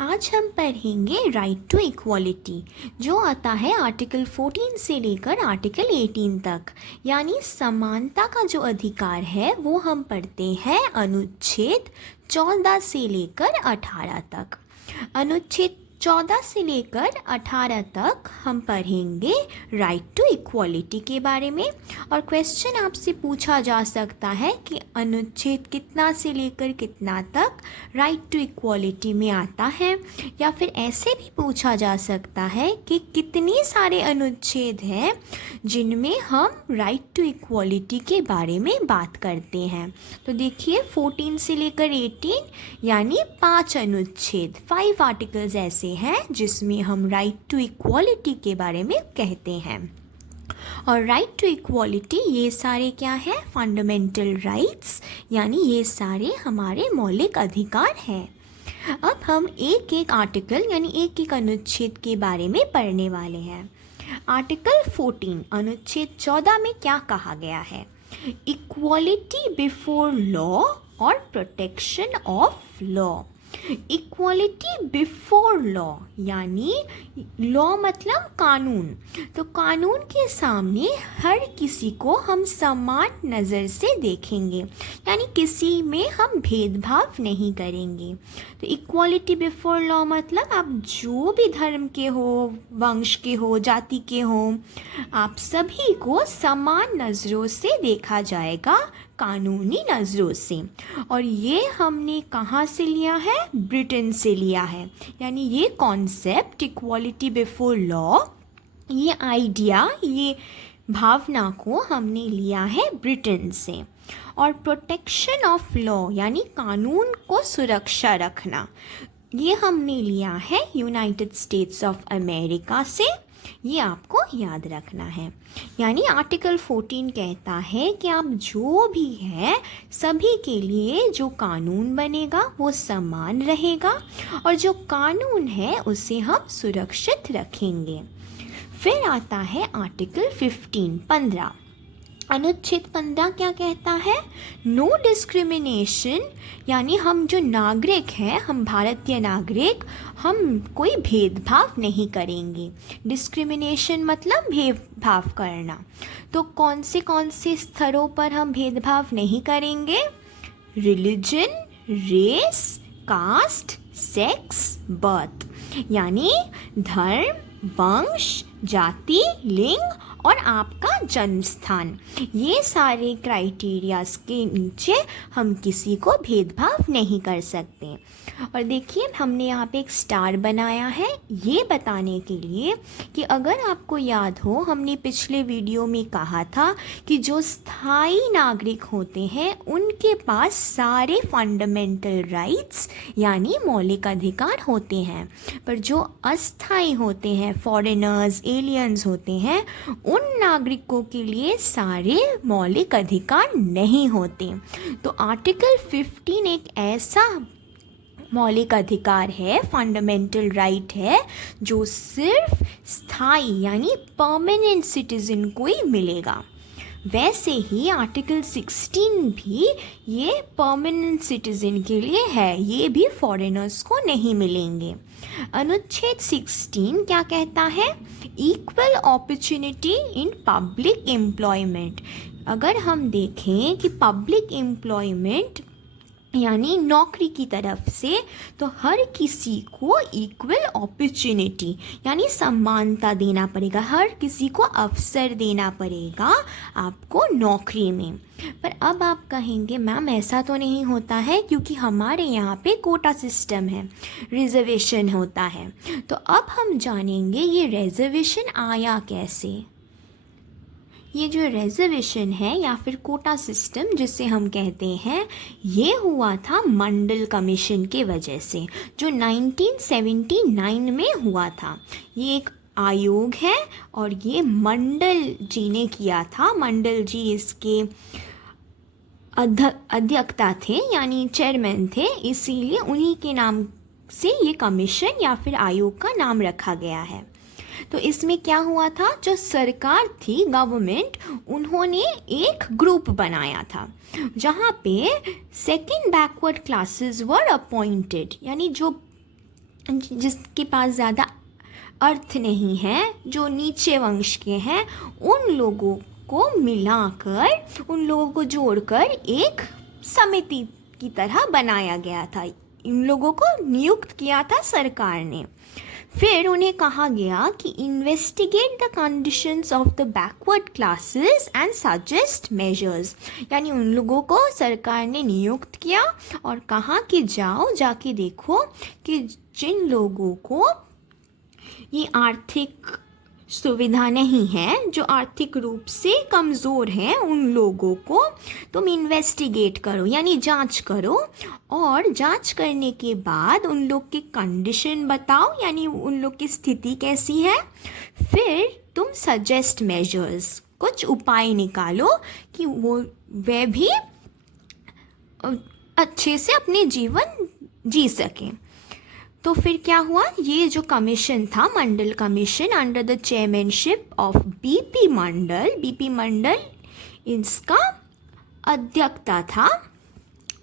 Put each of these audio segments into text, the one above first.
आज हम पढ़ेंगे राइट टू इक्वालिटी, जो आता है आर्टिकल 14 से लेकर आर्टिकल 18 तक। यानी समानता का जो अधिकार है वो हम पढ़ते हैं अनुच्छेद 14 से लेकर 18 तक। अनुच्छेद 14 से लेकर 18 तक हम पढ़ेंगे राइट टू इक्वालिटी के बारे में। और क्वेश्चन आपसे पूछा जा सकता है कि अनुच्छेद कितना से लेकर कितना तक राइट टू इक्वालिटी में आता है, या फिर ऐसे भी पूछा जा सकता है कि कितने सारे अनुच्छेद हैं जिनमें हम राइट टू इक्वालिटी के बारे में बात करते हैं। तो देखिए 14 से लेकर 18 यानी 5 अनुच्छेद, 5 आर्टिकल्स ऐसे हैं जिसमें हम राइट टू इक्वालिटी के बारे में कहते हैं। और राइट टू इक्वालिटी ये सारे क्या है, फंडामेंटल राइट्स, यानी ये सारे हमारे मौलिक अधिकार हैं। अब हम एक एक आर्टिकल यानी एक एक अनुच्छेद के बारे में पढ़ने वाले हैं। आर्टिकल 14 अनुच्छेद 14 में क्या कहा गया है? इक्वालिटी बिफोर लॉ और protection of law. Equality before law यानी लॉ मतलब कानून, तो कानून के सामने हर किसी को हम समान नज़र से देखेंगे, यानी किसी में हम भेदभाव नहीं करेंगे। तो इक्वालिटी बिफोर लॉ मतलब आप जो भी धर्म के हो, वंश के हो, जाति के हो, आप सभी को समान नज़रों से देखा जाएगा, कानूनी नज़रों से। और ये हमने कहाँ से लिया है? ब्रिटेन से लिया है। यानी ये कॉन्सेप्ट इक्वालिटी बिफोर लॉ, ये आइडिया, ये भावना को हमने लिया है ब्रिटेन से। और प्रोटेक्शन ऑफ लॉ यानी कानून को सुरक्षा रखना, ये हमने लिया है यूनाइटेड स्टेट्स ऑफ अमेरिका से। ये आपको याद रखना है। यानी आर्टिकल 14 कहता है कि आप जो भी है सभी के लिए जो कानून बनेगा वो समान रहेगा, और जो कानून है उसे हम सुरक्षित रखेंगे। फिर आता है आर्टिकल 15 अनुच्छेद 15 क्या कहता है? नो डिस्क्रिमिनेशन, यानी हम जो नागरिक हैं, हम भारतीय नागरिक, हम कोई भेदभाव नहीं करेंगे। डिस्क्रिमिनेशन मतलब भेदभाव करना। तो कौन से स्तरों पर हम भेदभाव नहीं करेंगे? Religion, race, caste, sex, birth, यानी धर्म, वंश, जाति, लिंग और आपका जन्म स्थान, ये सारे क्राइटेरियाज के नीचे हम किसी को भेदभाव नहीं कर सकते। और देखिए हमने यहाँ पे एक स्टार बनाया है, ये बताने के लिए कि अगर आपको याद हो, हमने पिछले वीडियो में कहा था कि जो स्थायी नागरिक होते हैं उनके पास सारे फंडामेंटल राइट्स यानी मौलिक अधिकार होते हैं, पर जो अस्थायी होते हैं, फॉरेनर्स, एलियंस होते हैं, उन नागरिकों के लिए सारे मौलिक अधिकार नहीं होते। तो आर्टिकल 15 एक ऐसा मौलिक अधिकार है, फंडामेंटल राइट है, जो सिर्फ स्थायी यानी परमानेंट सिटीजन को ही मिलेगा। वैसे ही आर्टिकल 16 भी ये परमानेंट सिटीजन के लिए है, ये भी फॉरेनर्स को नहीं मिलेंगे। अनुच्छेद 16 क्या कहता है? Equal opportunity in public employment. अगर हम देखें कि पब्लिक एम्प्लॉयमेंट यानी नौकरी की तरफ से, तो हर किसी को इक्वल अपॉर्चुनिटी यानी समानता देना पड़ेगा, हर किसी को अवसर देना पड़ेगा आपको नौकरी में। पर अब आप कहेंगे मैम ऐसा तो नहीं होता है, क्योंकि हमारे यहाँ पे कोटा सिस्टम है, रिजर्वेशन होता है। तो अब हम जानेंगे ये रिजर्वेशन आया कैसे। ये जो रिजर्वेशन है या फिर कोटा सिस्टम जिसे हम कहते हैं, ये हुआ था मंडल कमीशन के वजह से, जो 1979 में हुआ था। ये एक आयोग है और ये मंडल जी ने किया था। मंडल जी इसके अध्यक्षता थे यानी चेयरमैन थे, इसीलिए उन्हीं के नाम से ये कमीशन या फिर आयोग का नाम रखा गया है। तो इसमें क्या हुआ था, जो सरकार थी, गवर्नमेंट, उन्होंने एक ग्रुप बनाया था जहाँ पे सेकंड बैकवर्ड क्लासेस वर अपॉइंटेड, यानी जो जिसके पास ज़्यादा अर्थ नहीं है, जो नीचे वंश के हैं, उन लोगों को मिलाकर, उन लोगों को जोड़कर एक समिति की तरह बनाया गया था। इन लोगों को नियुक्त किया था सरकार ने। फिर उन्हें कहा गया कि investigate the conditions of the backward classes and suggest measures, यानी उन लोगों को सरकार ने नियुक्त किया और कहा कि जाओ जाके देखो कि जिन लोगों को ये आर्थिक सुविधा नहीं है, जो आर्थिक रूप से कमज़ोर हैं, उन लोगों को तुम इन्वेस्टिगेट करो, यानी जांच करो, और जांच करने के बाद उन लोग की कंडीशन बताओ, यानी उन लोग की स्थिति कैसी है। फिर तुम सजेस्ट मेजर्स, कुछ उपाय निकालो कि वे भी अच्छे से अपने जीवन जी सकें। तो फिर क्या हुआ, ये जो कमीशन था, Mandal commission, under the chairmanship of BP Mandal इसका अध्यक्षता था।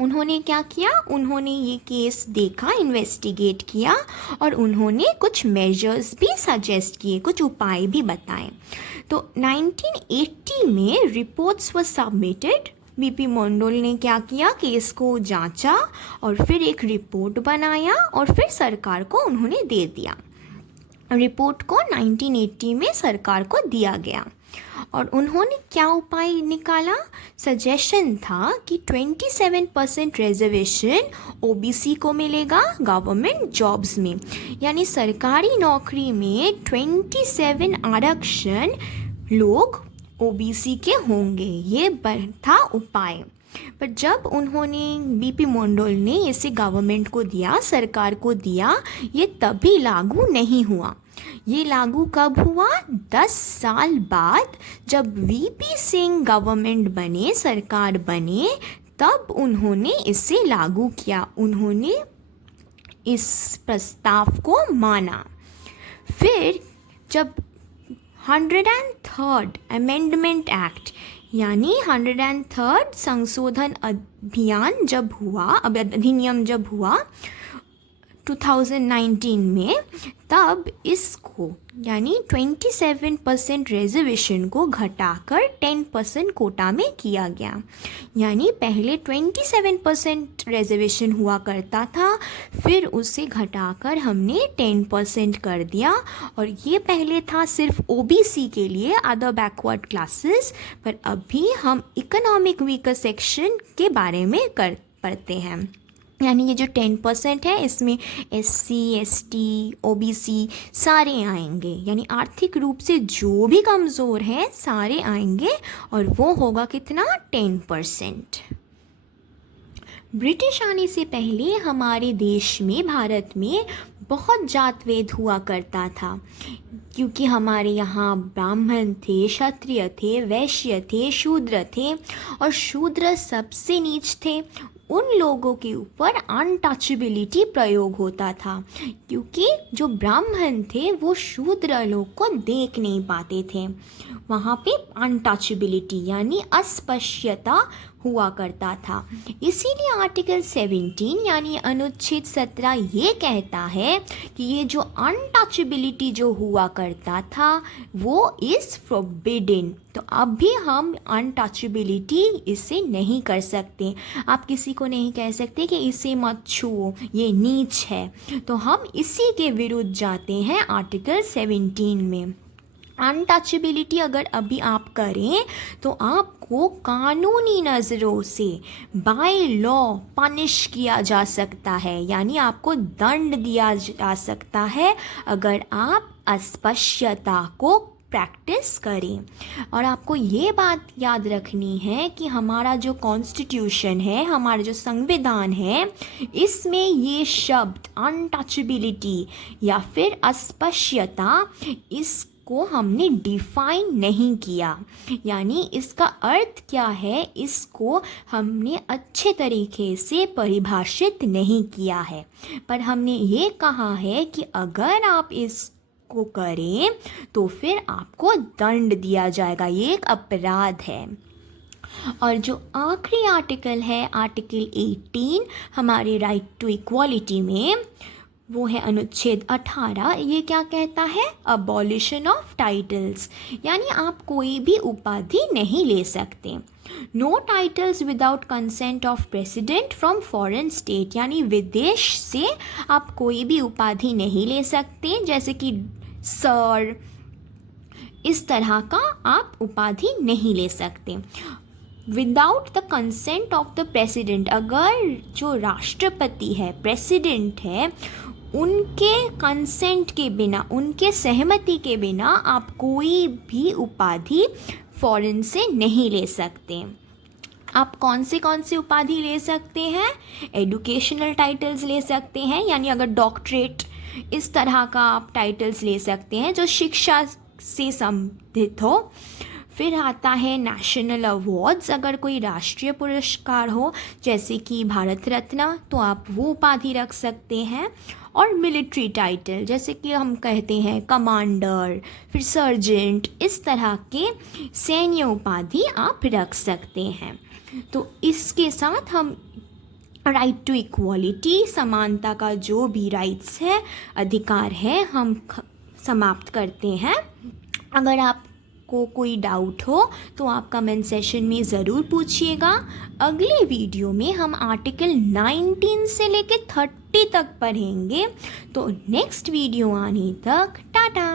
उन्होंने क्या किया, उन्होंने ये केस देखा, इन्वेस्टिगेट किया और उन्होंने कुछ मेजर्स भी सजेस्ट किए, कुछ उपाय भी बताए। तो 1980 में रिपोर्ट्स वर सबमिटेड। बीपी मंडल ने क्या किया, केस को जांचा और फिर एक रिपोर्ट बनाया और फिर सरकार को उन्होंने दे दिया। रिपोर्ट को 1980 में सरकार को दिया गया और उन्होंने क्या उपाय निकाला। सजेशन था कि 27% रिजर्वेशन ओबीसी को मिलेगा गवर्नमेंट जॉब्स में, यानी सरकारी नौकरी में 27 आरक्षण लोग ओबीसी के होंगे, ये था उपाय। पर जब उन्होंने बीपी मंडल ने इसे गवर्नमेंट को दिया, सरकार को दिया, ये तभी लागू नहीं हुआ। ये लागू कब हुआ, 10 साल बाद, जब वीपी सिंह गवर्नमेंट बने, सरकार बने, तब उन्होंने इसे लागू किया, उन्होंने इस प्रस्ताव को माना। फिर जब 103rd अमेंडमेंट एक्ट, यानी 103rd संशोधन अभियान जब हुआ, अधिनियम जब हुआ 2019 में, तब इसको यानी 27% रिजर्वेशन को घटाकर 10% कोटा में किया गया। यानी पहले 27% रिजर्वेशन हुआ करता था, फिर उसे घटाकर हमने 10% कर दिया। और ये पहले था सिर्फ ओबीसी के लिए, अदर बैकवर्ड क्लासेस, पर अभी हम इकोनॉमिक वीकर सेक्शन के बारे में पढ़ते हैं। यानी ये जो 10% है, इसमें SC, ST, OBC सारे आएंगे, यानी आर्थिक रूप से जो भी कमज़ोर है सारे आएंगे, और वो होगा कितना, 10%। ब्रिटिश आने से पहले हमारे देश में, भारत में बहुत जातवेद हुआ करता था, क्योंकि हमारे यहाँ ब्राह्मण थे, क्षत्रिय थे, वैश्य थे, शूद्र थे, और शूद्र सबसे नीच थे। उन लोगों के ऊपर अनटचेबिलिटी प्रयोग होता था, क्योंकि जो ब्राह्मण थे वो शूद्र लोग को देख नहीं पाते थे। वहाँ पे अनटचेबिलिटी यानी अस्पृश्यता हुआ करता था। इसीलिए आर्टिकल 17 यानी अनुच्छेद 17 ये कहता है कि ये जो अनटचेबिलिटी जो हुआ करता था वो इज़ फोरबिडन। तो अब भी हम अनटचेबिलिटी इसे नहीं कर सकते। आप किसी को नहीं कह सकते कि इसे मत छुओ, ये नीच है। तो हम इसी के विरुद्ध जाते हैं आर्टिकल 17 में। अनटचेबिलिटी अगर अभी आप करें तो आपको कानूनी नज़रों से बाय लॉ पनिश किया जा सकता है, यानी आपको दंड दिया जा सकता है अगर आप अस्पृश्यता को प्रैक्टिस करें। और आपको ये बात याद रखनी है कि हमारा जो कॉन्स्टिट्यूशन है, हमारा जो संविधान है, इसमें ये शब्द अनटचेबिलिटी या फिर अस्पृश्यता को हमने डिफाइन नहीं किया। यानी इसका अर्थ क्या है, इसको हमने अच्छे तरीके से परिभाषित नहीं किया है, पर हमने ये कहा है कि अगर आप इसको करें तो फिर आपको दंड दिया जाएगा, ये एक अपराध है। और जो आखिरी आर्टिकल है, आर्टिकल 18 हमारे राइट टू इक्वालिटी में, वो है अनुच्छेद 18। ये क्या कहता है? अबॉलिशन ऑफ टाइटल्स, यानी आप कोई भी उपाधि नहीं ले सकते। No titles without consent of president from foreign state, यानी विदेश से आप कोई भी उपाधि नहीं ले सकते, जैसे कि सर, इस तरह का आप उपाधि नहीं ले सकते। Without the consent of the president, अगर जो राष्ट्रपति है, प्रेसिडेंट है, उनके कंसेंट के बिना, उनके सहमति के बिना आप कोई भी उपाधि फॉरेन से नहीं ले सकते। आप कौन से उपाधि ले सकते हैं? एडुकेशनल टाइटल्स ले सकते हैं, यानी अगर डॉक्टरेट, इस तरह का आप टाइटल्स ले सकते हैं जो शिक्षा से संबंधित हो। फिर आता है नेशनल अवार्ड्स, अगर कोई राष्ट्रीय पुरस्कार हो जैसे कि भारत रत्न, तो आप वो उपाधि रख सकते हैं। और मिलिट्री टाइटल, जैसे कि हम कहते हैं कमांडर, फिर सर्जेंट, इस तरह के सैन्य उपाधि आप रख सकते हैं। तो इसके साथ हम राइट टू इक्वालिटी, समानता का जो भी राइट्स है, अधिकार है, हम समाप्त करते हैं। अगर आपको कोई डाउट हो तो आप कमेंट सेशन में ज़रूर पूछिएगा। अगले वीडियो में हम आर्टिकल 19 से लेके 30 तक पढ़ेंगे। तो नेक्स्ट वीडियो आने तक टाटा।